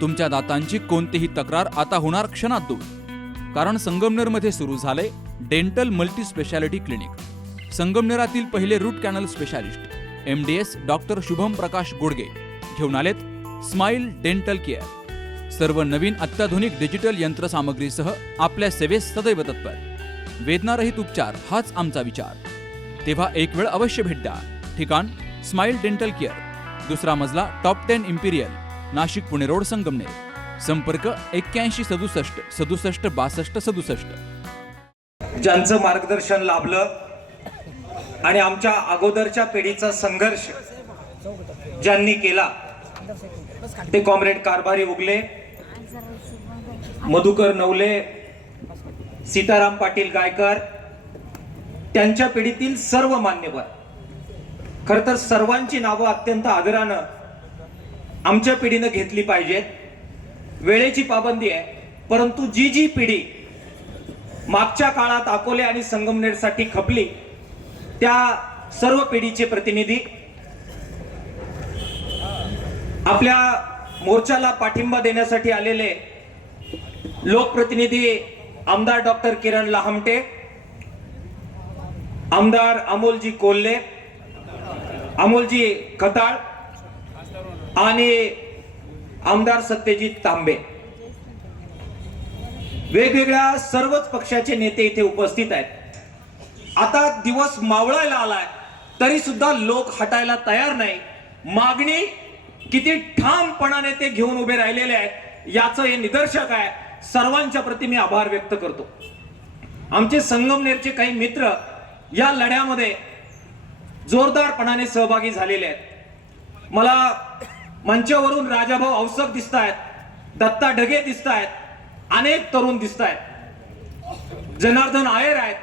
तुमच्या दातांची कोणतीही तक्रार आता होणार क्षणात दूर. कारण संगमनेरमध्ये सुरू झाले डेंटल मल्टी स्पेशालिटी क्लिनिक. संगमनेरातील पहिले root canal specialist MDS doctor Shubham Prakash Godage घेऊन आलेत स्माइल डेंटल केअर. सर्व नवीन अत्याधुनिक डिजिटल यंत्रसामग्रीसह आपल्या सेवेस सदैव तत्पर. वेदनारहित उपचार हाच आमचा विचार. तेव्हा एक वेळ अवश्य भेट द्या. ठिकाण स्माइल डेंटल केअर, दुसरा मजला top 10 Imperial, Nashik Pune road, Sangamner. संपर्क 81 67 67 62 67. ज्यांचं मार्गदर्शन लाभलं आणि आमच्या अगोदरच्या पिढीचा संघर्ष ज्यांनी केला ते कॉम्रेड कारभारी उगले, मधुकर नवले, सीताराम पाटील गायकर, त्यांच्या पिढीतील सर्व मान्यवर. खर तर सर्वांची नावं अत्यंत आदरानं आमच्या पिढीनं घेतली पाहिजेत. वेळेची पाबंदी आहे, परंतु जी पिढी मागच्या काळात अकोले आणि संगमनेरसाठी खपली त्या सर्व पिढीचे प्रतिनिधी आपल्या मोर्चाला पाठिंबा देण्यासाठी आलेले लोकप्रतिनिधी आमदार डॉक्टर किरण लहामटे, आमदार अमोलजी कोल्हे, अमोलजी खताळ आणि आमदार सत्यजित तांबे, वेगवेगळ्या सर्वच पक्षाचे नेते इथे उपस्थित आहेत. आता दिवस मावळायला आलाय तरी सुद्धा लोक हटायला तयार नाही. मागणी किती ठामपणाने ते घेऊन उभे राहिलेले आहेत याचं हे निदर्शक आहे. सर्वांच्या प्रती मी आभार व्यक्त करतो. आमचे संगमनेरचे काही मित्र या लढ्यामध्ये जोरदारपणाने सहभागी झालेले आहेत. मला मंचावरून राजाभाऊ औसक दिसत आहेत, दत्ता ढगे दिसत आहेत, अनेक तरुण दिसत आहेत, जनार्दन आयर आहेत.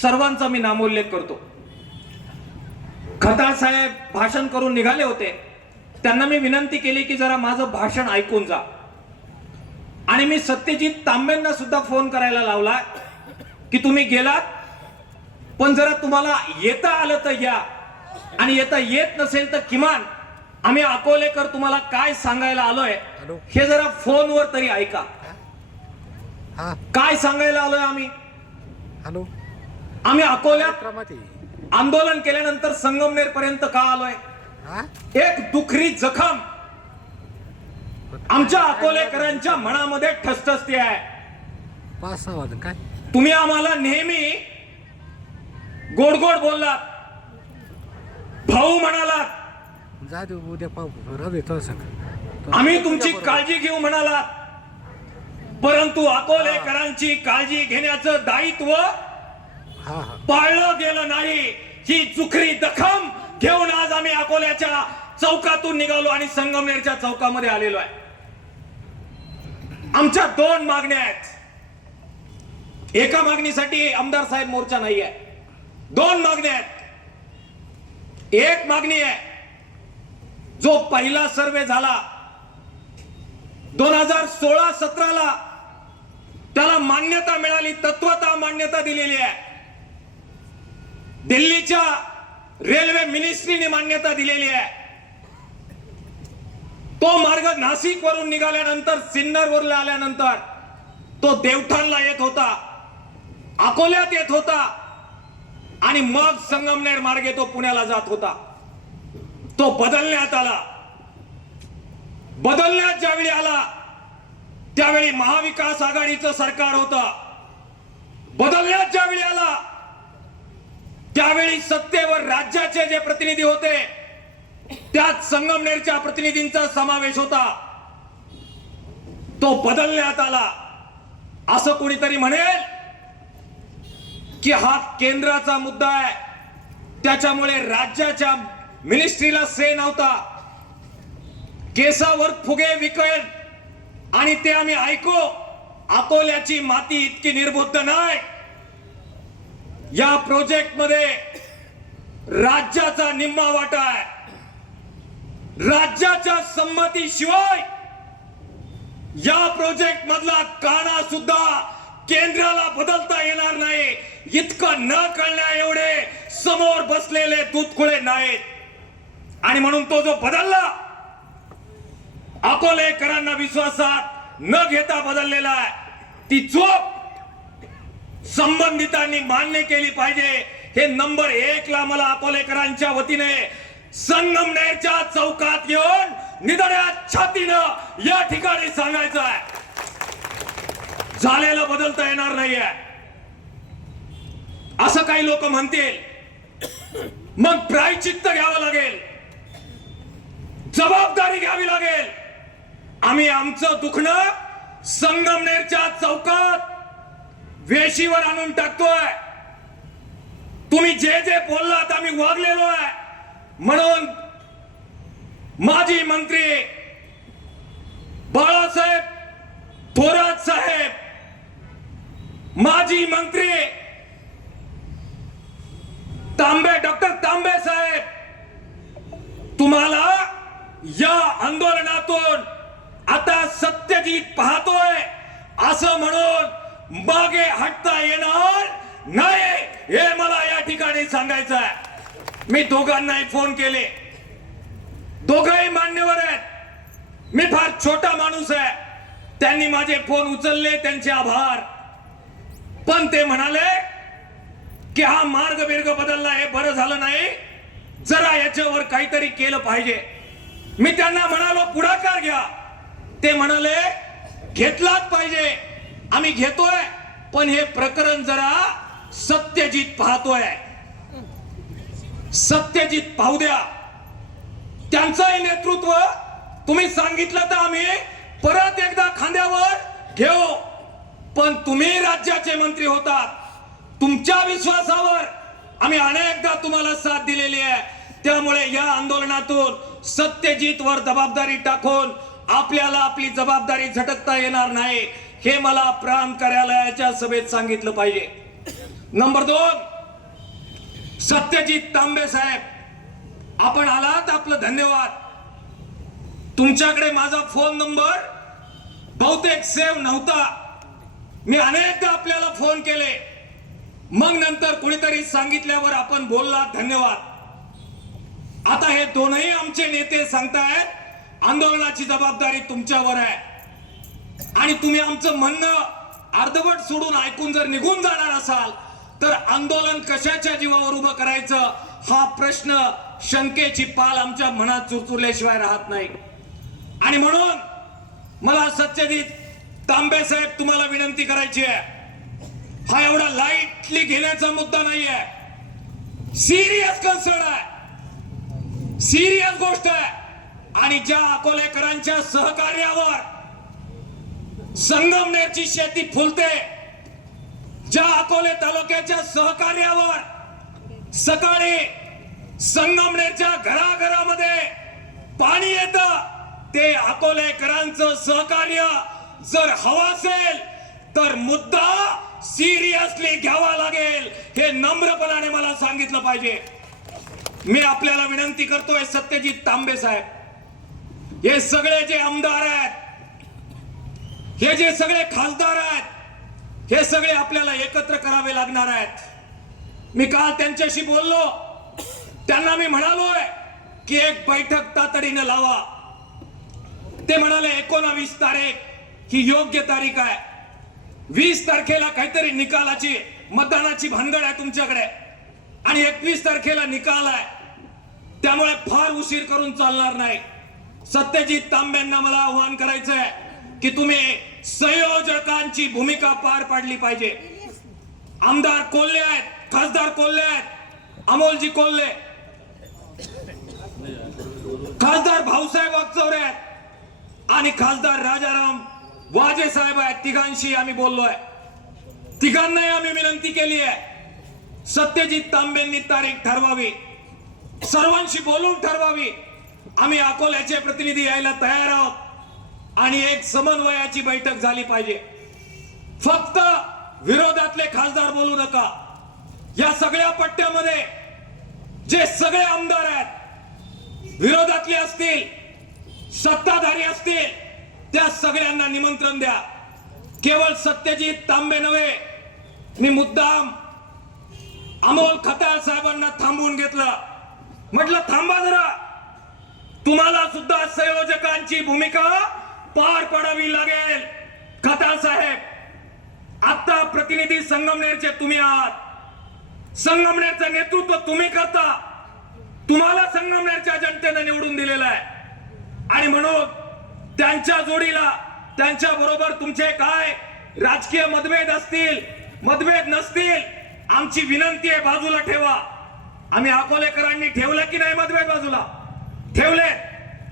सर्वांचा मी नामोल्लेख करतो. खताळ साहेब भाषण करून निघाले होते. त्यांना मी विनंती केली की जरा माझं भाषण ऐकून जा. आणि मी सत्यजित तांबेंना सुद्धा फोन करायला लावला की तुम्ही गेलात पण जरा तुम्हाला येता आलं तर या, आणि येता येत नसेल तर किमान आम्ही अकोलेकर तुम्हाला काय सांगायला आलोय हे जरा फोनवर तरी ऐका. काय सांगायला आलोय आम्ही अकोल्यात आंदोलन केल्यानंतर संगमनेर पर्यंत का आलोय? एक दुखरी जखम आमच्या अकोलेकरांच्या मनामध्ये ठसठसते आहे. काय तुम्ही आम्हाला नेहमी गोड गोड बोललात, भाऊ म्हणालात, जा दे उद्या पाहू. आम्ही तुमची काळजी घेऊ म्हणालात, परंतु अकोलेकरांची काळजी घेण्याचं दायित्व पाळलं गेलं नाही. ही जुखरी जखम घेऊन आज आम्ही अकोल्याच्या चौकातून निघालो आणि संगमनेरच्या चौकामध्ये आलेलो आहे. आमच्या 2 मागण्या आहेत. एका मागणीसाठी आमदार साहेब मोर्चा नाही आहे, 2 मागण्या आहेत. एक मागणी आहे, जो पहिला सर्वे झाला 2016-17ला त्याला मान्यता मिळाली, तत्वतः मान्यता दिलेली आहे. दिल्लीच्या रेल्वे मिनिस्ट्रीने मान्यता दिलेली आहे. तो मार्ग नाशिक वरून निघाल्यानंतर सिन्नर वरून आल्यानंतर तो देवठाणला येत होता, अकोल्यात येत होता आणि मग संगमनेर मार्गे तो पुण्याला जात होता. तो बदलण्यात आला. बदलण्यात ज्यावेळी आला त्यावेळी महाविकास आघाडीचं सरकार होतं. बदलण्यात ज्यावेळी आला त्यावेळी सत्तेवर राज्याचे जे प्रतिनिधी होते त्यात संगमनेरच्या प्रतिनिधींचा समावेश होता. तो बदलण्यात आला. असं कोणीतरी म्हणेल की हा केंद्राचा मुद्दा आहे, त्याच्यामुळे राज्याच्या मिनिस्ट्रीला से नव्हता. केसावर फुगे विकळ आणि ते आम्ही ऐकू. अकोल्याची माती इतकी निर्बुद्ध नाही. या प्रोजेक्ट मध्ये राज्याचा निम्मा वाटा आहे. राज्याच्या संमतीशिवाय या प्रोजेक्ट मधला काना सुद्धा केंद्राला बदलता येणार नाही. इतकं न कळण्या एवढे समोर बसलेले दूधखुळे नाहीत. आणि म्हणून तो जो बदलला अकोलेकरांना विश्वासात न घेता बदललेला आहे. ती चूक संबंधितांनी मान्य केली पाहिजे. हे नंबर 1 ला मला अकोलेकरांच्या वतीने संगमनेरच्या चौकात येऊन निधड्या छातीनं या ठिकाणी सांगायचं आहे. झालेलं बदलता येणार नाहीये असं काही लोक म्हणतील. मग प्रायचित्त घ्यावं लागेल, जबाबदारी घ्यावी लागेल. आम्ही आमचं दुखणं संगमनेरच्या चौकात वेशीवर आणून टाकतोय. तुम्ही जे जे बोललात आम्ही वागलेलो आहे. म्हणून माजी मंत्री बाळासाहेब थोरात साहेब, माजी मंत्री डॉक्टर तांबे साहेब, तुम्हाला या आंदोलनातून आता सत्यजित पाहतोय असं म्हणून मागे हटता येणार नाही हे मला या ठिकाणी सांगायचं आहे. मी दोघांनाही फोन केले, दोघंही मान्यवर आहेत. मी फार छोटा माणूस आहे, त्यांनी माझे फोन उचलले, त्यांचे आभार. पण ते म्हणाले की हा मार्ग बिर्ग बदलला, हे बरं झालं नाही, जरा याच्यावर काहीतरी केलं पाहिजे. मी त्यांना म्हणालो पुढाकार घ्या. ते म्हणाले घेतलाच पाहिजे, आम्ही घेतोय, पण हे प्रकरण जरा सत्यजित पाहतोय. सत्यजित पाहू द्या, त्यांचंही नेतृत्व तुम्ही सांगितलं तर आम्ही परत एकदा खांद्यावर घेऊ. पण तुम्ही राज्याचे मंत्री होतात, तुमच्या विश्वासावर आम्ही अनेकदा तुम्हाला साथ दिलेली आहे. त्यामुळे या आंदोलनातून सत्यजित वर जबाबदारी टाकून आपल्याला आपली जबाबदारी झटकता येणार नाही हे मला प्रांत कार्यालयाच्या सभेत सांगितलं पाहिजे. नंबर 2, सत्यजित तांबे साहेब, आपण आलात, आपलं धन्यवाद. तुमच्याकडे माझा फोन नंबर बहुतेक सेव्ह नव्हता. मी अनेकदा आपल्याला फोन केले, मग नंतर कुणीतरी सांगितल्यावर आपण बोलला, धन्यवाद. आता हे दोनही आमचे नेते सांगतायत आंदोलनाची जबाबदारी तुमच्यावर आहे. आणि तुम्ही आमचं म्हणणं अर्धवट सोडून ऐकून जर निघून जाणार असाल तर आंदोलन कशाच्या जीवावर उभं करायचं हा प्रश्न, शंकेची पाल आमच्या मनात चुरचुरल्याशिवाय राहत नाही. आणि म्हणून मला सत्यजित तांबे साहेब तुम्हाला विनंती करायची आहे, हा एवढा लाईटली घेण्याचा मुद्दा नाहीये. सिरियस कन्सर्न आहे, सिरियस गोष्ट आहे. आणि ज्या अकोलेकरांच्या सहकार्यावर संगमनेरची शेती फुलते, ज्या अकोले तालुक्याच्या सहकार्यावर सकाळी संगमनेरच्या घराघरामध्ये पाणी येतं, ते अकोलेकरांचं सहकार्य जर हवं असेल तर मुद्दा सिरियसली घ्यावा लागेल हे नम्रपणाने मला सांगितलं पाहिजे. मी आपल्याला विनंती करतोय, सत्यजित तांबे साहेब, हे सगळे जे आमदार आहेत, हे जे सगळे खासदार आहेत, हे सगळे आपल्याला एकत्र करावे लागणार आहेत. मी काल त्यांच्याशी बोललो, त्यांना मी म्हणालोय की एक बैठक तातडीने लावा. ते म्हणाले 19 तारीख ही योग्य तारीख आहे. 20 तारखेला काहीतरी निकालाची मतदानाची भानगड आहे तुमच्याकडे आणि 21 तारखेला निकाल आहे, त्यामुळे फार उशीर करून चालणार नाही. सत्यजित तांबेंना मला आव्हान करायचं आहे की तुम्ही संयोजकांची भूमिका पार पाडली पाहिजे. आमदार कोल्हे आहेत, खासदार कोल्हे आहेत, अमोलजी कोल्हे, खासदार भाऊसाहेब वागचौरे आहेत आणि खासदार राजाराम वाजे साहेब आहेत. तिघांशी आम्ही बोललोय, तिघांनाही आम्ही विनंती केली आहे सत्यजित तांबेंनी तारीख ठरवावी, सर्वांशी बोलून ठरवावी. आम्ही अकोल्याचे प्रतिनिधी यायला तयार आहोत आणि एक समन्वयाची बैठक झाली पाहिजे. फक्त विरोधातले खासदार बोलू नका. या सगळ्या पट्ट्यामध्ये जे सगळे आमदार आहेत, विरोधातले असतील, सत्ताधारी असतील, त्या सगळ्यांना निमंत्रण द्या. केवळ सत्यजित तांबे नव्हे, मी मुद्दाम अमोल खताळ साहेबांना थांबवून घेतलं. म्हटलं थांबा जरा, तुम्हाला सुद्धा संयोजकांची भूमिका पार पाडावी लागेल. खताळ साहेब, आता प्रतिनिधी संगमनेरचे तुम्ही आहात. संगमनेरचं नेतृत्व तुम्ही करता. तुम्हाला संगमनेरच्या जनतेने निवडून दिलेलं आहे आणि म्हणून त्यांच्या जोडीला, त्यांच्या बरोबर तुमचे काय राजकीय मतभेद असतील, मतभेद नसतील, आमची विनंती आहे बाजूला ठेवा. आम्ही अकोलेकरांनी ठेवलं की नाही मतभेद बाजूला? ठेवले.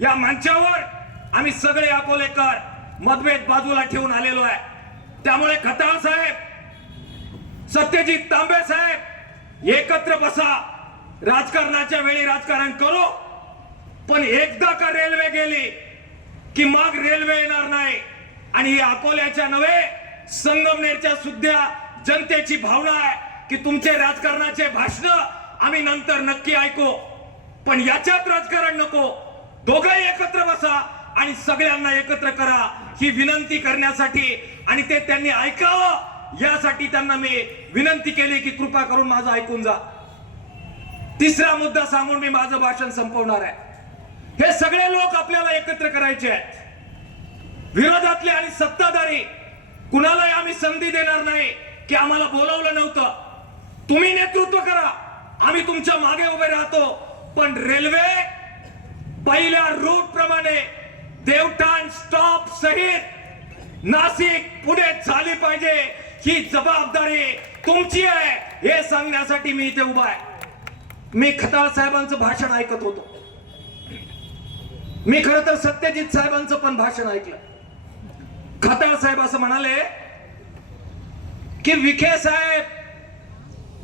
या मंचावर आम्ही सगळे अकोलेकर मतभेद बाजूला ठेवून आलेलो आहे. त्यामुळे खताळ साहेब, सत्यजित तांबे साहेब, एकत्र बसा. राजकारणाच्या वेळी राजकारण करू, पण एकदा का रेल्वे गेली की मग रेल्वे येणार नाही. आणि ही अकोल्याच्या नव्हे, संगमनेरच्या सुद्धा जनतेची भावना आहे की तुमचे राजकारणाचे भाषण आम्ही नंतर नक्की ऐकू, पण याच्यात राजकारण नको. दोघंही एकत्र बसा आणि सगळ्यांना एकत्र करा, ही विनंती करण्यासाठी आणि ते त्यांनी ऐकावं यासाठी त्यांना मी विनंती केली की कृपा करून माझं ऐकून जा. तिसरा मुद्दा सांगून मी माझं भाषण संपवणार आहे. हे सगळे लोक आपल्याला एकत्र करायचे आहेत. विरोधातले आणि सत्ताधारी कुणालाही आम्ही संधी देणार नाही की आम्हाला बोलावलं नव्हतं. तुम्ही नेतृत्व करा, आम्ही तुमच्या मागे उभे राहतो. पण रेल्वे पहिल्या रूट प्रमाणे देवठाण स्टॉप सहित नाशिक पुढे झाली पाहिजे, ही जबाबदारी तुमची आहे हे सांगण्यासाठी मी इथे उभा आहे. मी खताळ साहेबांचं भाषण ऐकत होतो. मी खरं तर सत्यजित साहेबांचं पण भाषण ऐकलं. खताळ साहेब असं म्हणाले की विखे साहेब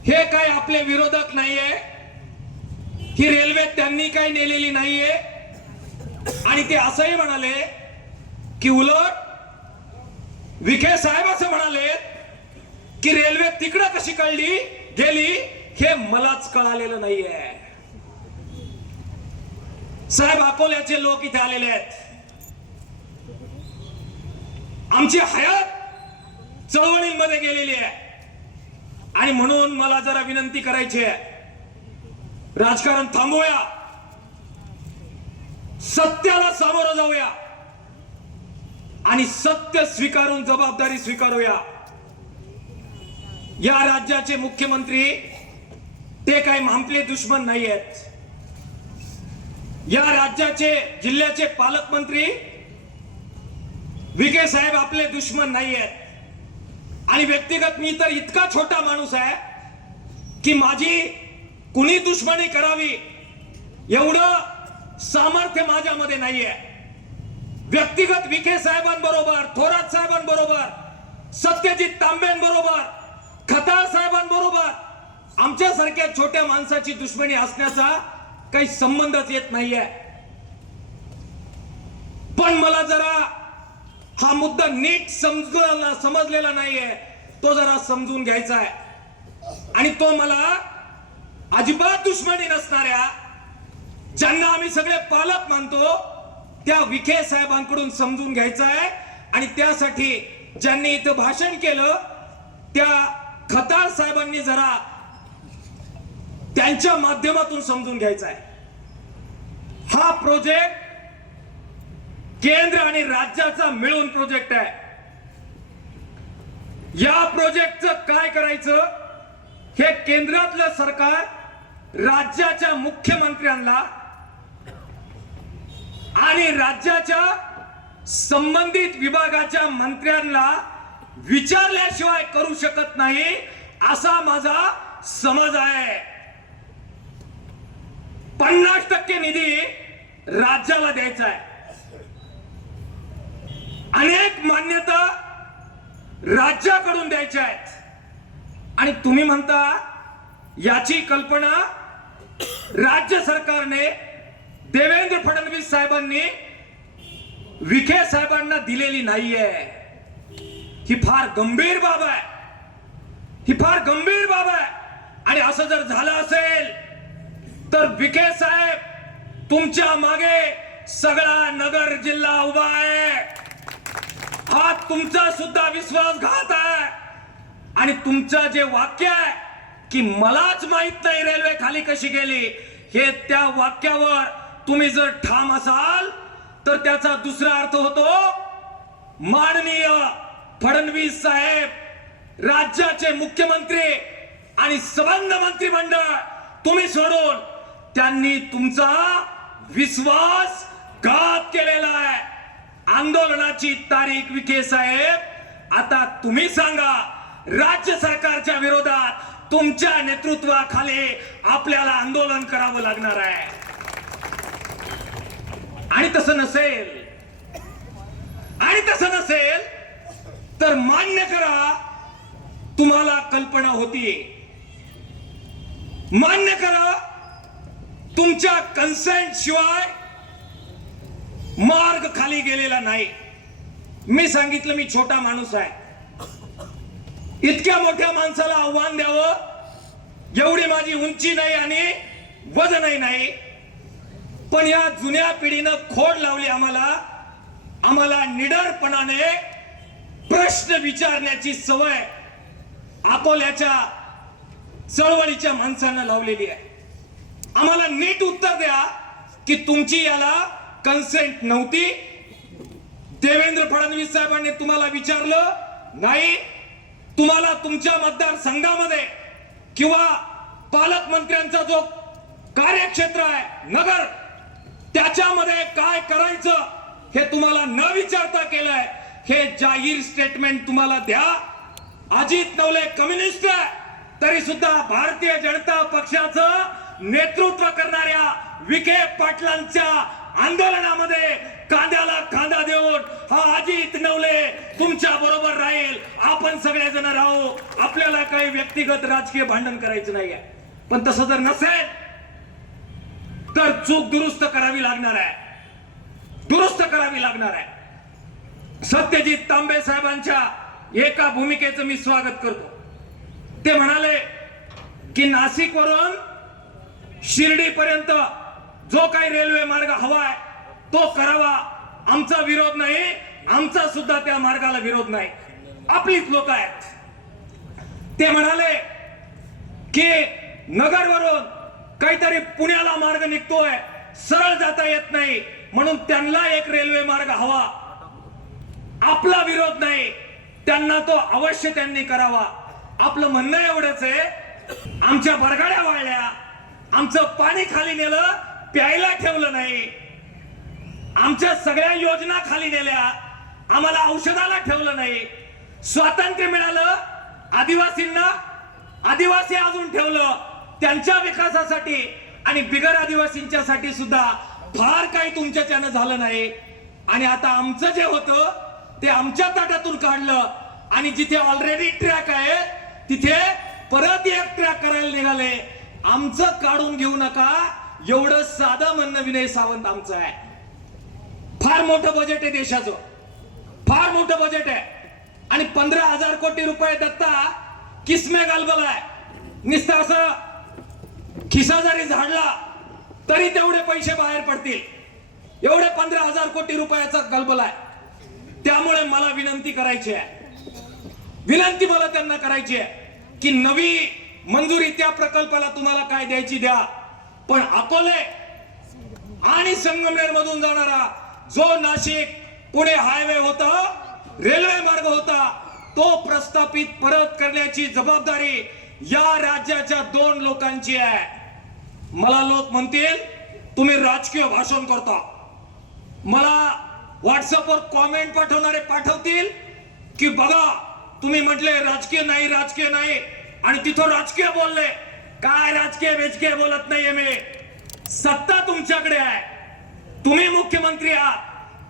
हे काय आपले विरोधक नाहीये, ही रेल्वे त्यांनी काही नेलेली नाहीये. आणि ते असंही म्हणाले की उलट विखे साहेब असं म्हणाले की रेल्वे तिकडं कशी कळली गेली हे मलाच कळालेलं नाहीये. साहेब, अकोल्याचे लोक इथे आलेले आहेत. आमची हयात चळवळींमध्ये गेलेली आहे आणि म्हणून मला जरा विनंती करायची आहे, राजकारण थांबवूया, सत्याला सामोरं जाऊया आणि सत्य स्वीकारून जबाबदारी स्वीकारूया. या राज्याचे मुख्यमंत्री ते काही मांपले दुश्मन नाही आहेत. या राज्याचे जिल्ह्याचे पालकमंत्री विखे साहेब आपले दुश्मन नाही आहेत. आणि व्यक्तिगत मी तर इतका छोटा माणूस आहे की माझी कुणी दुश्मनी करावी एवढं सामर्थ्य माझ्यामध्ये नाहीये. व्यक्तिगत विखे साहेबांबरोबर, थोरात साहेबांबरोबर, सत्यजित तांबेंबरोबर, खताळ साहेबांबरोबर आमच्यासारख्या छोट्या माणसाची दुश्मनी असण्याचा काही संबंधच येत नाहीये. पण मला जरा हा मुद्दा नीट समजलेला नाहीये, तो जरा समजून घ्यायचा आहे. आणि तो मला अजिबात दुश्मनी नसणाऱ्या, ज्यांना आम्ही सगळे पालक मानतो, त्या विखे साहेबांकडून समजून घ्यायचं आहे. आणि त्यासाठी ज्यांनी इथं भाषण केलं त्या खताळ साहेबांनी जरा त्यांच्या माध्यमातून समजून घ्यायचा आहे. हा प्रोजेक्ट केंद्र आणि राज्याचा मिळून प्रोजेक्ट आहे. या प्रोजेक्टचं काय करायचं हे केंद्रातलं सरकार राज्याच्या मुख्यमंत्र्यांना आणि राज्याच्या संबंधित विभागाच्या मंत्र्यांना विचारल्याशिवाय करू शकत नाही, असा माझा समज आहे. 50% निधी राज्याला द्यायचा आहे. अनेक मान्यता राज्याकडून द्यायच्या आहेत आणि तुम्ही म्हणता याची कल्पना राज्य सरकारने, देवेंद्र फडणवीस साहेबांनी विखे साहेबांना दिलेली नाहीये. ही फार गंभीर बाब आहे, ही फार गंभीर बाब आहे. आणि असं जर झालं असेल तर विखे साहेब तुमच्या मागे सगळा नगर जिल्हा उभा आहे. हा तुमचा सुद्धा विश्वासघात आहे. आणि तुमचं जे वाक्य आहे की मलाच माहित नाही रेल्वे खाली कशी गेली, हे त्या वाक्यावर तुम्ही जर ठाम असाल तर त्याचा दुसरा अर्थ होतो माननीय फडणवीस साहेब राज्याचे मुख्यमंत्री आणि सबंध मंत्रिमंडळ तुम्ही सोडून त्यांनी तुमचा विश्वासघात केलेला आहे. आंदोलनाची तारीख विखे साहेब आता तुम्ही सांगा. राज्य सरकारच्या विरोधात तुमच्या नेतृत्वाखाली आपल्याला आंदोलन करावं लागणार आहे. आणि तसं नसेल तर मान्य करा तुम्हाला कल्पना होती. मान्य करा तुमच्या कन्सेंट शिवाय मार्ग खाली गेलेला नाही. मी सांगितलं मी छोटा माणूस आहे. इतक्या मोठ्या माणसाला आव्हान द्यावं एवढी माझी उंची नाही आणि वजनही नाही. पण या जुन्या पिढीनं खोड लावली आम्हाला निडरपणाने प्रश्न विचारण्याची सवय अकोल्याच्या चळवळीच्या माणसांना लावलेली आहे. आम्हाला नीट उत्तर द्या की तुमची याला कन्सेंट नव्हती. देवेंद्र फडणवीस साहेबांनी तुम्हाला विचारलं नाही. तुम्हाला तुमच्या मतदारसंघामध्ये किंवा पालकमंत्र्यांचा जो कार्यक्षेत्र आहे नगर त्याच्यामध्ये काय करायचं हे तुम्हाला न विचारता केलंय. हे जाहीर स्टेटमेंट तुम्हाला द्या. अजित नवले कम्युनिस्ट आहे तरी सुद्धा भारतीय जनता पक्षाचं नेतृत्व करणाऱ्या विखे पाटलांच्या आंदोलनामध्ये कांद्याला कांदा देऊन हा अजित नवले तुमच्या बरोबर राहील. आपण सगळेजण राहू. आपल्याला काही व्यक्तिगत राजकीय भांडण करायचं नाहीये. पण तसं जर नसेल तर चूक दुरुस्त करावी लागणार आहे. सत्यजित तांबे साहेबांच्या एका भूमिकेचं मी स्वागत करतो. ते म्हणाले की नाशिक वरून शिर्डी पर्यंत जो काही रेल्वे मार्ग हवाय तो करावा. आमचा विरोध नाही. आमचा सुद्धा त्या मार्गाला विरोध नाही. आपलीच लोक आहेत. ते म्हणाले की नगरवरून काहीतरी पुण्याला मार्ग निघतोय सरळ जाता येत नाही म्हणून त्यांना एक रेल्वे मार्ग हवा. आपला विरोध नाही. त्यांना तो अवश्य त्यांनी करावा. आपलं म्हणणं एवढंच आहे आमच्या बरगाड्या वाळल्या. आमचं पाणी खाली नेलं. प्यायला ठेवलं नाही. आमच्या सगळ्या योजना खाली नेल्या. आम्हाला औषधाला ठेवलं नाही. स्वातंत्र्य मिळालं आदिवासींना. आदिवासी अजून ठेवलं त्यांच्या विकासासाठी आणि बिगर आदिवासींच्या साठी सुद्धा फार काही तुमच्याच्यानं झालं नाही. आणि आता आमचं जे होतं ते आमच्या ताटातून काढलं आणि जिथे ऑलरेडी ट्रॅक आहे तिथे परत एक ट्रॅक करायला निघाले. आमचं काढून घेऊ नका एवढं साधं म्हणणं विनय सावंत आमचं आहे. फार मोठं बजेट आहे देशाचं. फार मोठं बजेट आहे आणि 15,000 कोटी रुपये दत्ता किसमे गालबलाय. नुसतं असं खिसा जरी झाडला तरी तेवढे पैसे बाहेर पडतील. एवढे 15,000 कोटी रुपयाचा गलबला आहे. त्यामुळे मला विनंती करायची आहे. मला त्यांना करायची आहे की नवी मंजुरी त्या प्रकल्पाला तुम्हाला काय द्यायची द्या. पण अकोले आणि संगमनेर मधून जाणारा जो नाशिक पुणे हायवे होता रेल्वे मार्ग होता तो प्रस्थापित परत करण्याची जबाबदारी या राज्याच्या 2 लोकांची आहे. मला लोक म्हणतील तुम्ही राजकीय भाषण करता. मला व्हॉट्सअपवर कॉमेंट पाठवणारे पाठवतील की बघा तुम्ही म्हटले राजकीय नाही आणि तिथं राजकीय बोलले. काय राजकीय वेजकीय बोलत नाहीये मी. सत्ता तुमच्याकडे आहे. तुम्ही मुख्यमंत्री आहात.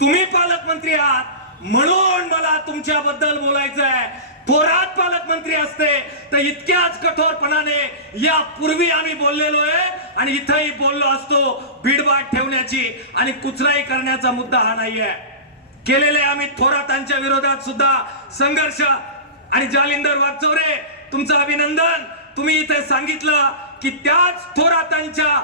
तुम्ही पालकमंत्री आहात म्हणून मला तुमच्याबद्दल बोलायचं आहे. थोरात पालकमंत्री असते तर इतक्याच कठोरपणाने यापूर्वी आम्ही बोललेलो आहे आणि इथंही बोललो असतो. भीडभाड ठेवण्याची आणि कुचराई करण्याचा मुद्दा हा नाहीये. केलेले आम्ही थोरातांच्या विरोधात सुद्धा संघर्ष आणि जालिंदर वागचौरे तुमचं अभिनंदन. तुम्ही इथे सांगितलं की त्याच थोरातांच्या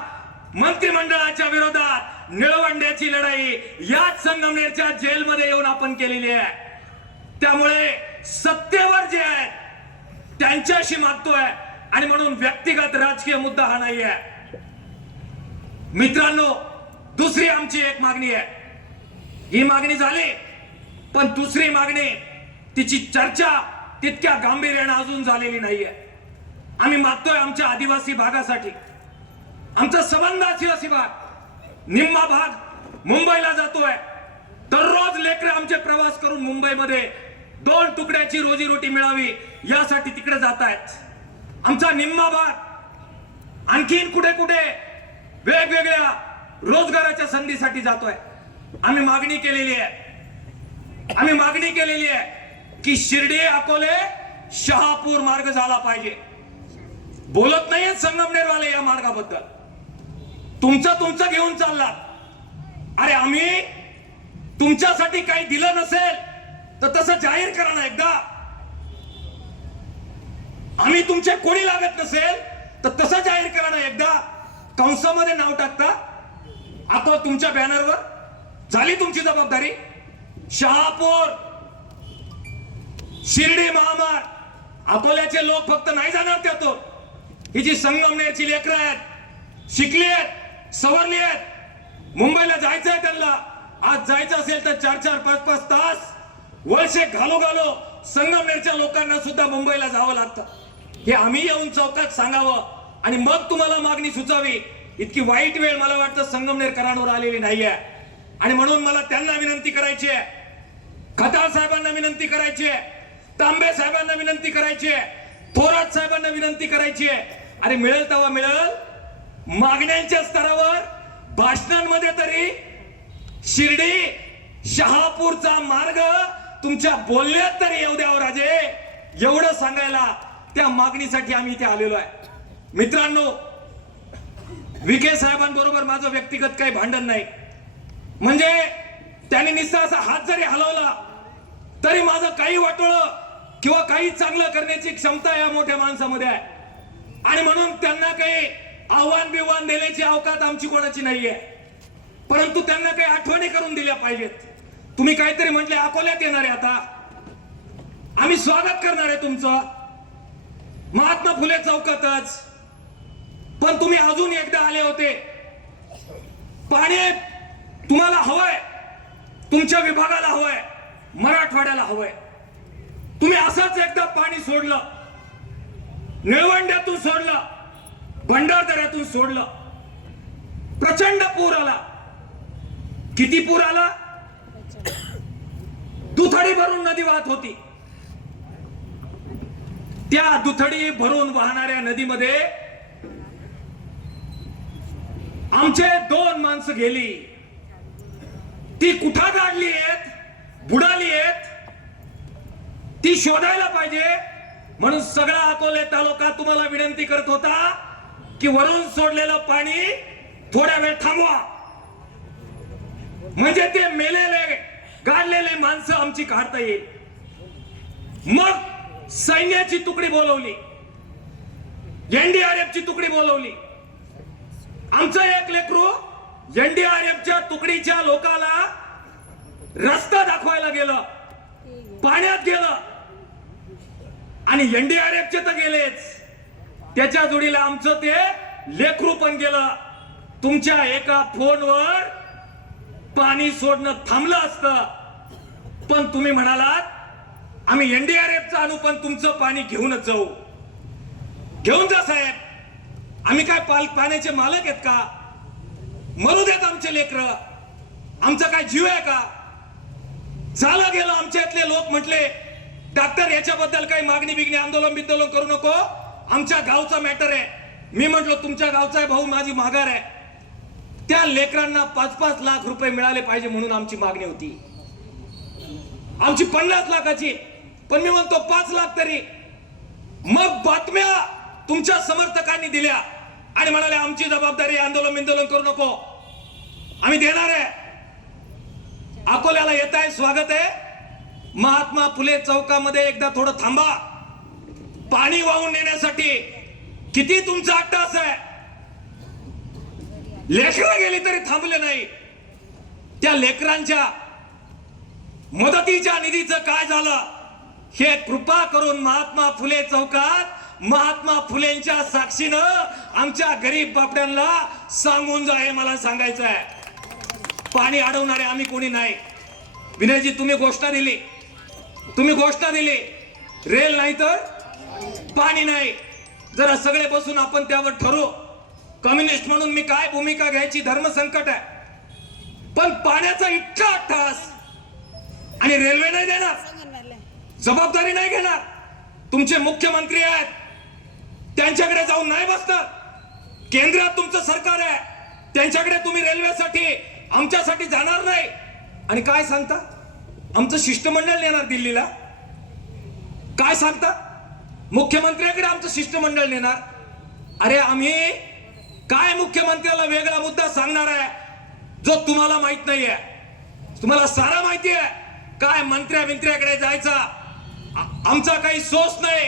मंत्रिमंडळाच्या विरोधात निळवंड्याची लढाई याच संगमनेरच्या जेलमध्ये येऊन आपण केलेली आहे. त्यामुळे सत्तेवर जे आहेत त्यांच्याशी मागतोय आणि म्हणून व्यक्तिगत राजकीय मुद्दा हा नाहीये. मित्रांनो दुसरी आमची एक मागणी आहे. ही मागणी झाली, पण दुसरी मागणी तिची चर्चा तितक्या गांभीर्याने अजून झालेली नाहीये. आम्ही मागतोय आमच्या आदिवासी भागासाठी, आमचा संबंध आदिवासी भाग, निम्मा भाग मुंबईला जातोय. दररोज लेकरं आमचे प्रवास करून मुंबईमध्ये 2 तुकड्याची रोजीरोटी मिळावी यासाठी तिकडे जात आहेत. आमचा निम्मा भाग आणखीन कुठे कुठे वेगवेगळ्या रोजगाराच्या संधीसाठी जातोय. आम्ही मागणी केलेली आहे की शिर्डी अकोले शहापूर मार्ग झाला पाहिजे. बोलत नाहीये संगमनेरवाले या मार्गाबद्दल. तुमचं घेऊन चालला. अरे आम्ही तुमच्यासाठी काही दिलं नसेल तर तसं जाहीर करा ना एकदा. आम्ही तुमचे कोणी लागत नसेल तर तसं जाहीर करा ना एकदा. कंसामध्ये नाव टाकता आता तुमच्या बॅनरवर. झाली तुमची जबाबदारी. शहापूर शिर्डी महामार्ग, अकोल्याचे लोक फक्त नाही जाणार त्यातून. ही जी संगमनेरची लेकरं आहेत, शिकली आहेत, सवरली आहेत, मुंबईला जायचं आहे त्यांना. आज जायचं असेल तर 4-4, 5-5 तास वर्षे घालो संगमनेरच्या लोकांना सुद्धा मुंबईला जावं लागतं. हे आम्ही येऊन चौकात सांगावं आणि मग तुम्हाला मागणी सुचावी. इतकी वाईट वेळ मला वाटतं संगमनेरकरांवर आलेली नाहीये. आणि म्हणून मला त्यांना विनंती करायची आहे, खताळ साहेबांना विनंती करायची आहे, तांबे साहेबांना विनंती करायची आहे, थोरात साहेबांना विनंती करायची आहे. अरे मिळेल तेव्हा मिळेल, मागण्यांच्या स्तरावर भाषणांमध्ये तरी शिर्डी शहापूरचा मार्ग तुमच्या बोलण्यात तरी येऊ द्यावं राजे. एवढं सांगायला त्या मागणीसाठी आम्ही इथे आलेलो आहे. मित्रांनो, विखे साहेबांबरोबर माझं व्यक्तिगत काही भांडण नाही. म्हणजे त्यांनी निस्ता असा हात जरी हलवला तरी माझं काही वाटोळं किंवा काही चांगलं करण्याची क्षमता या मोठ्या माणसामध्ये आहे. आणि म्हणून त्यांना काही आव्हान बिव्हान देण्याची अवकात आमची कोणाची नाहीये. परंतु त्यांना काही आठवणी करून दिल्या पाहिजेत. तुम्ही काहीतरी म्हटले अकोल्यात येणार आहे, आता आम्ही स्वागत करणार आहे तुमचं महात्मा फुले चौकातच. पण तुम्ही अजून एकदा आले होते. पाणी तुम्हाला हवंय, तुमच्या विभागाला हवंय, मराठवाड्याला हवंय. तुम्ही असंच एकदा पाणी सोडलं, निळवंड्यातून सोडलं, भंडारदऱ्यातून सोडलं, प्रचंड पूर आला. किती पूर आला? दुथडी भरून नदी वाहत होती. त्या दुथडी भरून वाहणाऱ्या नदीमध्ये आमचे 2 माणसं गेली. ती कुठं गाडली आहेत, बुडाली आहेत, ती शोधायला पाहिजे. म्हणून सगळा अकोले तालुका तुम्हाला विनंती करत होता की वरून सोडलेलं पाणी थोड्या वेळ थांबवा, म्हणजे ते मेलेले गाडलेले माणसं आमची काढता येईल. मग सैन्याची तुकडी बोलवली, एनडीआरएफची तुकडी बोलवली. आमचं एक लेकरू एनडीआरएफच्या तुकडीच्या लोकाला रस्ता दाखवायला गेलं, पाण्यात गेलं. आणि एनडीआरएफचे तर गेलेच, त्याच्या जोडीला आमचं ते लेकरू पण गेलं. तुमच्या एका फोनवर पाणी सोडणं थांबलं असतं, पण तुम्ही म्हणालात आम्ही एनडीआरएफचं आणू पण तुमचं पाणी घेऊनच जाऊ. घेऊन जा साहेब, आम्ही काय पाण्याचे मालक आहेत का? मरू देत आमचे लेकरं, आमचा काय जीव आहे का? झालं गेलं. आमच्यातले लोक म्हटले डॉक्टर याच्याबद्दल काही मागणी बिगणी आंदोलन बिंदोलन करू नको, आमच्या गावचा मॅटर आहे. मी म्हटलो तुमच्या गावचा आहे भाऊ, माझी माघार आहे. त्या लेकरांना 5-5 लाख रुपये मिळाले पाहिजे म्हणून आमची मागणी होती. आमची 50 लाखाची, पण मी म्हणतो 5 लाख तरी. मग बातम्या तुमच्या समर्थकांनी दिल्या आणि म्हणाले आमची जबाबदारी, आंदोलन बिंदोलन करू नको, आम्ही देणार आहे. अकोल्याला येत आहे, स्वागत आहे. महात्मा फुले चौकामध्ये एकदा थोडं थांबा. पाणी वाहून नेण्यासाठी किती तुमचा अट्टास आहे. लेकरं गेली तरी थांबले नाही. त्या लेकरांच्या मदतीच्या निधीचं काय झालं हे कृपा करून महात्मा फुले चौकात महात्मा फुलेंच्या साक्षीनं आमच्या गरीब बापड्यांना सांगून जा, हे मला सांगायचं आहे. पाणी अडवणारे आम्ही कोणी नाही. विनयजी तुम्ही घोषणा दिली रेल नाही तर पाणी नाही. जरा सगळे बसून आपण त्यावर ठरवू. कम्युनिस्ट म्हणून मी काय भूमिका घ्यायची, धर्मसंकट आहे, पण पाण्याचा इतका ठास आणि रेल्वे नाही देणार, जबाबदारी नाही घेणार. तुमचे मुख्यमंत्री आहेत, त्यांच्याकडे जाऊन नाही बसणार. केंद्रात तुमचं सरकार आहे, त्यांच्याकडे तुम्ही रेल्वेसाठी आमच्यासाठी जाणार नाही. आणि काय सांगता, आमचं शिष्टमंडळ नेणार दिल्लीला. काय सांगता, मुख्यमंत्र्याकडे आमचं शिष्टमंडळ नेणार. अरे आम्ही काय मुख्यमंत्र्याला वेगळा मुद्दा सांगणार आहे जो तुम्हाला माहित नाहीये. तुम्हाला सारा माहिती आहे. काय मंत्र्याकडे जायचा आमचा काही सोच नाही.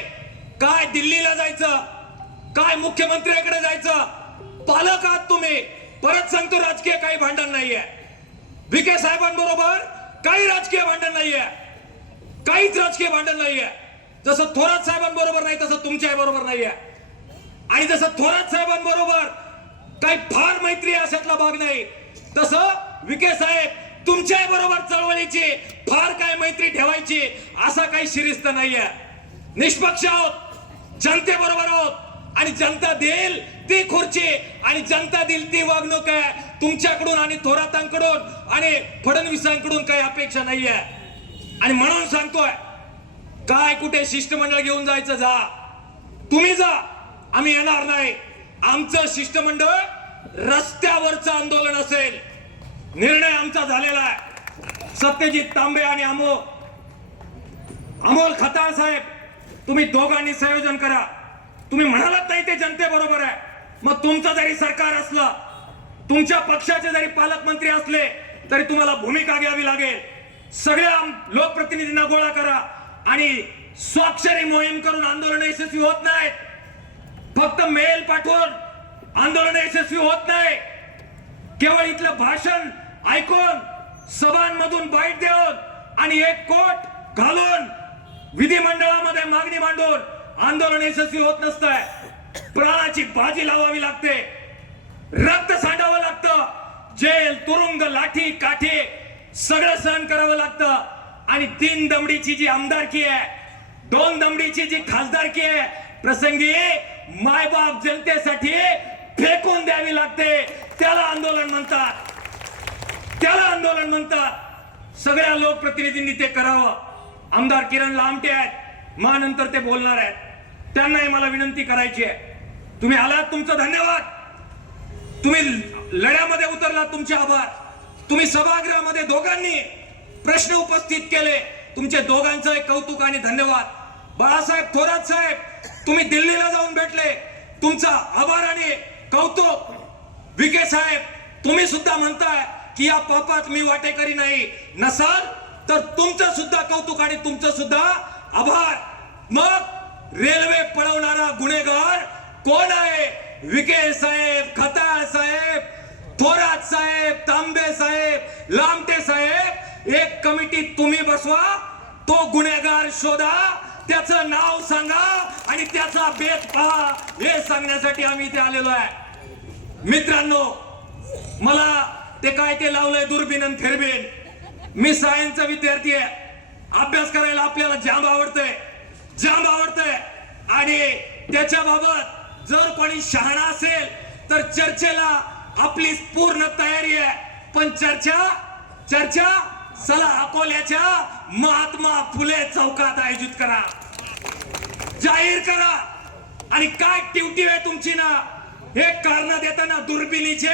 काय दिल्लीला जायचं, काय मुख्यमंत्र्याकडे जायचं. पालक आहात तुम्ही. परत सांगतो, राजकीय काही भांडण नाहीये. विखे साहेबांबरोबर काही राजकीय भांडण नाहीये, काहीच राजकीय भांडण नाहीये. जसं थोरात साहेबांबरोबर नाही तसं तुमच्या बरोबर नाहीये. आणि जसं थोरात साहेबांबरोबर काही फार मैत्री अशातला भाग नाही, तसं विखे साहेब तुमच्या बरोबर चळवळीची फार काय मैत्री ठेवायची असा काही शिरीस्त नाहीये. निष्पक्ष आहोत, जनतेबरोबर आहोत. आणि जनता देईल ती खुर्ची आणि जनता देईल ती वागणूक आहे. तुमच्याकडून आणि थोरातांकडून आणि फडणवीसांकडून काही अपेक्षा नाहीये. आणि म्हणून सांगतोय, काय कुठे शिष्टमंडळ घेऊन जायचं जा, तुम्ही जा, आम्ही येणार नाही. आमचं शिष्टमंडळ रस्त्यावरचं आंदोलन असेल. निर्णय आमचा झालेला आहे. सत्यजित तांबे आणि अमोल खताळ साहेब, तुम्ही दोघांनी संयोजन करा. तुम्ही म्हणालात नाही ते जनतेबरोबर आहे, मग तुमचं जरी सरकार असलं, तुमच्या पक्षाचे जरी पालकमंत्री असले तरी तुम्हाला भूमिका घ्यावी लागेल. सगळ्या लोकप्रतिनिधींना गोळा करा आणि स्वाक्षरी मोहीम करून आंदोलन यशस्वी होत नाहीत. फक्त मेल पाठवून आंदोलन यशस्वी होत नाही. केवळ इथलं भाषण ऐकून, सभांमधून बाईट देऊन आणि एक कोट घालून विधिमंडळामध्ये मागणी मांडून आंदोलन यशस्वी होत नसतंय. प्राणाची बाजी लावावी लागते, रक्त सांडावं लागतं, जेल, तुरुंग, लाठी काठी सगळं सहन करावं लागतं. आणि 3 दमडीची जी आमदारकी आहे, 2 दमडीची जी खासदारकी आहे, प्रसंगी मायबाप जनतेसाठी फेकून द्यावी लागते. त्याला आंदोलन म्हणतात. सगळ्या लोकप्रतिनिधींनी ते करावं. आमदार किरण लामटे आहेत, नंतर ते बोलणार आहेत. त्यांनाही मला विनंती करायची आहे, तुम्ही आलात, तुमचं धन्यवाद. तुम्ही लढ्यामध्ये उतरलात, तुमचे आभार. तुम्ही सभागृहामध्ये दोघांनी प्रश्न उपस्थित केले, तुमचे दोघांचं कौतुक आणि धन्यवाद. बाळासाहेब थोरात साहेब, तुम्ही दिल्लीला जाऊन भेटले, तुमचा आभार आणि कौतुक. विखे साहेब, तुम्ही सुद्धा म्हणताय की या पापात मी वाटेकरी नाही. नसाल तर तुमचं सुद्धा कौतुक आणि तुमचं सुद्धा आभार. मग रेल्वे पळवणारा गुन्हेगार कोण आहे? विखे साहेब, खताळ साहेब, थोरात साहेब, तांबे साहेब, लामटे साहेब. एक कमिटी तुम्ही बसवा, तो गुन्हेगार शोधा, त्याचं नाव सांगा आणि त्याचा बेत पहा. हे सांगण्यासाठी आम्ही इथे आलेलो आहे. मित्रांनो, मला ते लावलंय दुर्बीन आणि फिरबीन. मी सायन्सचा विद्यार्थी आहे. अभ्यास करायला आपल्याला जाम आवडतंय आणि त्याच्याबाबत जर कोणी शहाणा असेल तर चर्चेला आपली पूर्ण तयारी आहे. पण चर्चा चला अकोल्याच्या महात्मा फुले चौकात आयोजित करा, जाहीर करा. आणि काय ड्युटी आहे तुमची ना, हे कारण देताना दुर्बिणीचे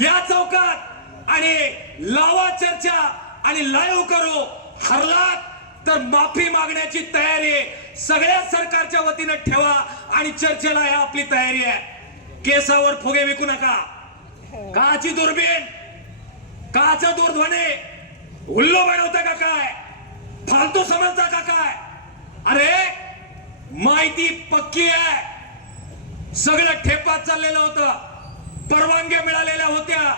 या चौकात आणि लावा चर्चा आणि लाईव्ह करू. हरलात तर माफी मागण्याची तयारी सगळ्या सरकारच्या वतीने ठेवा आणि चर्चेला या आपली तयारी आहे. केसावर फुगे विकू नका. काची दुर्बीण, काचा दूरध्वनी उल्लू बनवता का काय? फालतू समजता का काय? अरे माहिती पक्की आहे. सगळं ठेपात चाललेलं होतं, परवानग्या मिळालेल्या होत्या.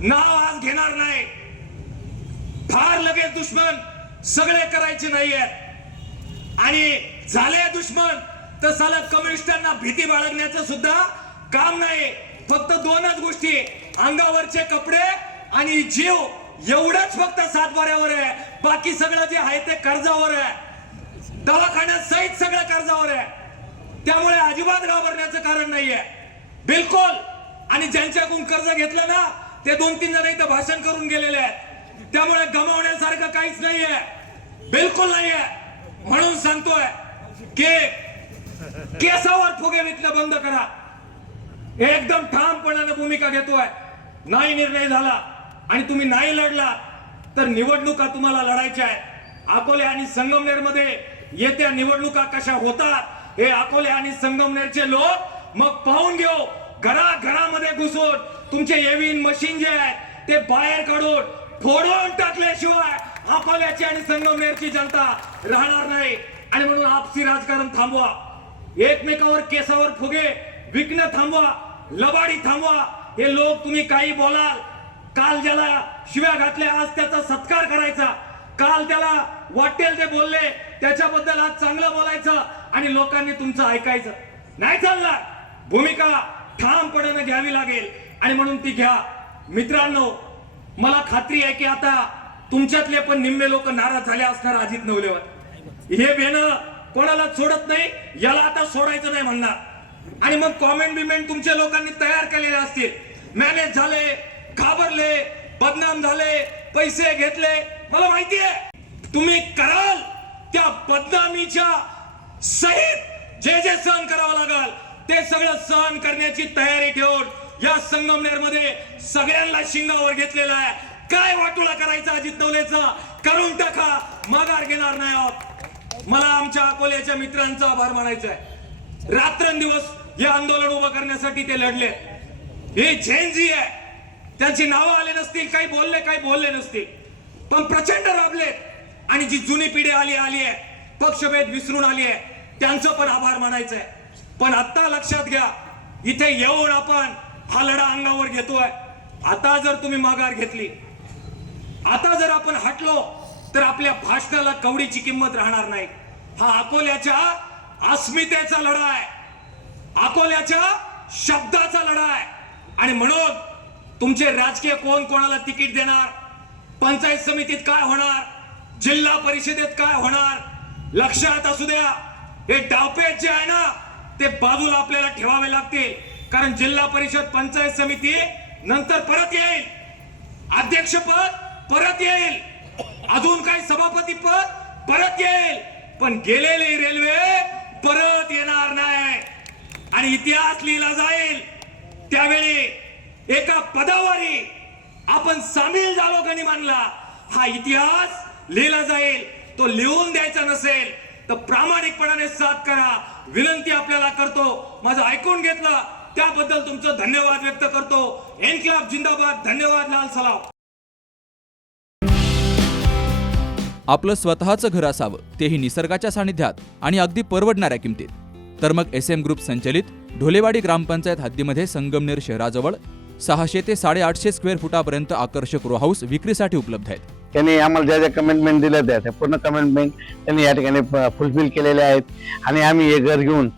नाव आज घेणार नाही. फार लगेच दुश्मन सगळे करायचे नाहीयेत. आणि झाले दुश्मन तर साला कम्युनिस्टांना भीती बाळगण्याचं सुद्धा काम नाही. फक्त 2च गोष्टी, अंगावरचे कपडे आणि जीव एवढंच फक्त सातबाऱ्यावर आहे, बाकी सगळं जे आहे ते कर्जावर आहे, दवाखान्यात सहित सगळं कर्जावर आहे. त्यामुळे अजिबात घाबरण्याचं कारण नाहीये, बिलकुल. आणि ज्यांच्याकडून कर्ज घेतलं ना ते 2-3 जण इथं भाषण करून गेलेले आहेत. त्यामुळे गमावण्यासारखं काहीच नाहीये, बिलकुल नाहीये. म्हणून सांगतोय की केसावर फुगे विकणं बंद करा. एकदम ठामपणाने भूमिका घेतोय. नाही निर्णय झाला आणि तुम्ही नाही लढला तर निवडणुका तुम्हाला लढायच्या आहेत. अकोले आणि संगमनेर मध्ये येत्या निवडणुका कशा होतात हे अकोले आणि संगमनेरचे लोक मग पाहून घेऊ. घराघरामध्ये घुसून तुमचे एव्हिन मशीन जे आहे ते बाहेर काढून फोडून टाकल्याशिवाय अकोल्याची आणि संगमनेरची जनता राहणार नाही. आणि म्हणून आपसी राजकारण थांबवा, एकमेकावर केसावर फुगे विकणं थांबवा, लबाडी थांबवा. हे लोक तुम्ही काही बोलाल, काल ज्याला शिव्या घातल्या आज त्याचा सत्कार करायचा, काल त्याला वाटेल ते बोलले त्याच्याबद्दल आज चांगलं बोलायचं आणि लोकांनी तुमचं ऐकायचं. नाही चालणार. भूमिका ठामपणाने घ्यावी लागेल आणि म्हणून ती घ्या. मित्रांनो, मला खात्री आहे की आता तुमच्यातले पण निम्मे लोक नाराज झाले असणार अजित नवलेवर. हे बेनं कोणाला सोडत नाही, याला आता सोडायचं नाही म्हणणार. आणि मग कॉमेंट बिमेंट तुमच्या लोकांनी तयार केलेले असतील. मॅनेज झाले, घाबरले, बदनाम झाले, पैसे घेतले. मला माहिती आहे तुम्ही कराल त्या बदनामीच्या सहित जे जे सहन करावं लागल ते सगळं सहन करण्याची तयारी ठेवून या संगमनेर मध्ये सगळ्यांना शिंगावर घेतलेलं आहे. काय वाटोळा करायचा अजित नवलेचा करून टाका, माघार घेणार नाही आहोत. मला आमच्या अकोल्याच्या मित्रांचा आभार मानायचा आहे. रात्रंदिवस हे आंदोलन उभं करण्यासाठी ते लढले. हे झेनजी आहे, त्यांची नावं आले नसतील, काही बोलले नसतील, पण प्रचंड राबले. आणि जी जुनी पिढी आली आहे, पक्षभेद विसरून आली आहे, त्यांचं पण आभार मानायचं आहे. पण आता लक्षात घ्या, इथे येऊन आपण हा लढा अंगावर घेतोय. आता जर तुम्ही माघार घेतली, आता जर आपण हटलो तर आपल्या भाषणाला कवडीची किंमत राहणार नाही. हा अकोल्याच्या अस्मितेचा लढा आहे, अकोल्याच्या शब्दाचा लढा आहे. आणि म्हणून तुमचे राजकीय कोण कोणाला तिकीट देणार, पंचायत समितीत काय होणार, जिल्हा परिषदेत काय होणार, लक्षात असू द्या. हे डावपेच जे आहे ना ते बाजूला आपल्याला ठेवावे लागतील. कारण जिल्हा परिषद पंचायत समिती नंतर परत येईल, अध्यक्षपद परत येईल, अजून काही सभापती पद परत येईल, पण गेलेली रेल्वे परत येणार नाही. आणि इतिहास लिहिला जाईल. त्यावेळी एका पदावरी आपण सामील झालो गणी मानला, हा इतिहास लिहिला जाईल. तो लिहून द्यायचा नसेल तर प्रामाणिकपणाने साथ करा, विनंती आपल्याला करतो. माझं ऐकून घेतलं त्याबद्दल तुमचं धन्यवाद व्यक्त करतो. इन्क्लाब जिंदाबाद. धन्यवाद. लाल सलाम. आपलं स्वतःचं घर असावं, तेही निसर्गाच्या सानिध्यात आणि अगदी परवडणाऱ्या किमतीत. तर मग SM ग्रुप संचलित ढोलेवाडी ग्रामपंचायत हद्दीमध्ये संगमनेर शहराजवळ 600 ते 850 स्क्वेअर फुटापर्यंत आकर्षक रो हाऊस विक्रीसाठी उपलब्ध आहेत. त्यांनी आम्हाला ज्या ज्या कमिटमेंट दिल्या त्या पूर्ण कमिटमेंट त्यांनी या ठिकाणी फुलफिल केलेल्या आहेत आणि आम्ही हे घर घेऊन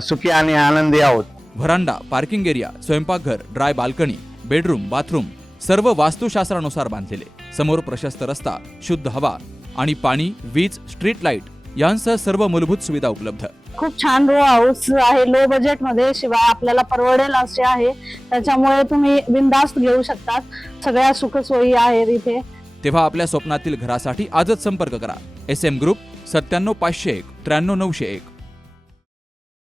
सुखी आणि आनंदी आहोत. व्हरांडा, पार्किंग एरिया, स्वयंपाकघर, ड्राय बाल्कनी, बेडरूम, बाथरूम सर्व वास्तुशास्त्रानुसार बांधलेले. समोर प्रशस्त रस्ता, शुद्ध हवा आणि पाणी, वीज, स्ट्रीट लाईट यांसह सर्व मूलभूत सुविधा उपलब्ध. खूप छान रो हाऊस आहे, लो बजेट मध्ये, शिवाय आपल्याला परवडेल असे आहे. त्याच्यामुळे तुम्ही बिनधास्त घेऊ शकतात. सगळ्या सुखसोयी आहेत इथे. तेव्हा आपल्या स्वप्नातील घरासाठी आजच संपर्क करा. SM group 97 501 93 901.